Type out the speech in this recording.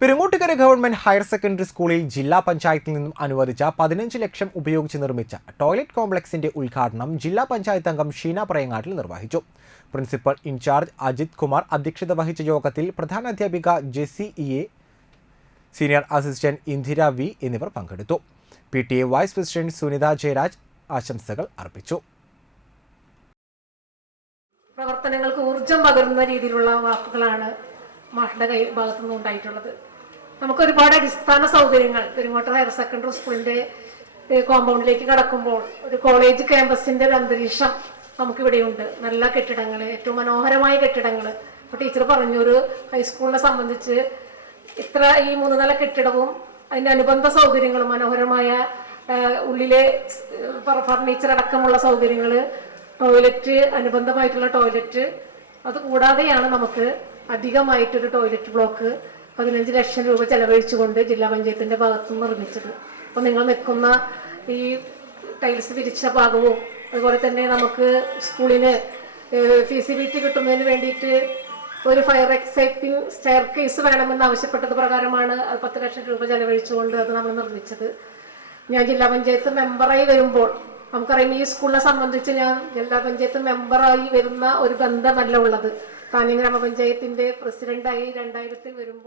Perungottukara government higher secondary സ്കൂളിൽ ജില്ലാ പഞ്ചായത്തിൽ നിന്നും അനുവദിച്ച പതിനഞ്ച് ലക്ഷം ഉപയോഗിച്ച് നിർമ്മിച്ച ടോയ്ലറ്റ് കോംപ്ലക്സിന്റെ ഉദ്ഘാടനം ജില്ലാ പഞ്ചായത്ത് അംഗം ഷീന പ്രയങ്ങാട്ടിൽ നിർവഹിച്ചു. പ്രിൻസിപ്പൽ ഇൻചാർജ് അജിത് കുമാർ അധ്യക്ഷത വഹിച്ച യോഗത്തിൽ പ്രധാനാധ്യാപിക Jessy E A senior assistant Indira V എന്നിവർ പങ്കെടുത്തു. P T A vice president Sunitha Jayaraj ആശംസകൾ അർപ്പിച്ചു. പ്രവർത്തനങ്ങൾക്ക് ഊർജം പകരുന്ന രീതിയിലുള്ള വാക്കുകളാണ് മാഷയുടെ കൈ ഭാഗത്തു നിന്ന് ഉണ്ടായിട്ടുള്ളത്. നമുക്ക് ഒരുപാട് അടിസ്ഥാന സൗകര്യങ്ങൾ. പെരുങ്ങോട്ട ഹയർ സെക്കൻഡറി സ്കൂളിന്റെ കോമ്പൗണ്ടിലേക്ക് കടക്കുമ്പോൾ ഒരു കോളേജ് ക്യാമ്പസിന്റെ ഒരു അന്തരീക്ഷം നമുക്കിവിടെയുണ്ട്. നല്ല കെട്ടിടങ്ങൾ ഏറ്റവും മനോഹരമായ കെട്ടിടങ്ങൾ അപ്പോൾ ടീച്ചർ പറഞ്ഞു ഒരു ഹൈസ്കൂളിനെ സംബന്ധിച്ച് ഇത്ര ഈ മൂന്ന് നില കെട്ടിടവും അതിന്റെ അനുബന്ധ സൗകര്യങ്ങളും മനോഹരമായ ഉള്ളിലെ ഫർണിച്ചർ അടക്കമുള്ള സൗകര്യങ്ങൾ ടോയ്ലറ്റ് അനുബന്ധമായിട്ടുള്ള ടോയ്ലറ്റ് അത് കൂടാതെയാണ് നമുക്ക് അധികമായിട്ടൊരു ടോയ്ലറ്റ് ബ്ലോക്ക് പതിനഞ്ച് ലക്ഷം രൂപ ചെലവഴിച്ചുകൊണ്ട് ജില്ലാ പഞ്ചായത്തിന്റെ ഭാഗത്തു നിന്ന് നിർമ്മിച്ചത്. അപ്പോൾ നിങ്ങൾ നിൽക്കുന്ന ഈ ടൈൽസ് വിരിച്ച ഭാഗവും അതുപോലെ തന്നെ നമുക്ക് സ്കൂളിന് ഫീസിബിലിറ്റി കിട്ടുന്നതിന് വേണ്ടിയിട്ട് ഒരു ഫയർ എക്സൈറ്റിംഗ് സ്റ്റെയർ കേസ് വേണമെന്ന് ആവശ്യപ്പെട്ടത് പ്രകാരമാണ് പത്ത് ലക്ഷം രൂപ ചെലവഴിച്ചുകൊണ്ട് അത് നമ്മൾ നിർമ്മിച്ചത്. ഞാൻ ജില്ലാ പഞ്ചായത്ത് മെമ്പറായി വരുമ്പോൾ നമുക്കറിയാം ഈ സ്കൂളിനെ സംബന്ധിച്ച് ഞാൻ ജില്ലാ പഞ്ചായത്ത് മെമ്പറായി വരുന്ന ഒരു ബന്ധമല്ല ഉള്ളത്. കാഞ്ഞ പഞ്ചായത്തിന്റെ പ്രസിഡന്റായി രണ്ടായിരത്തിൽ വരുമ്പോൾ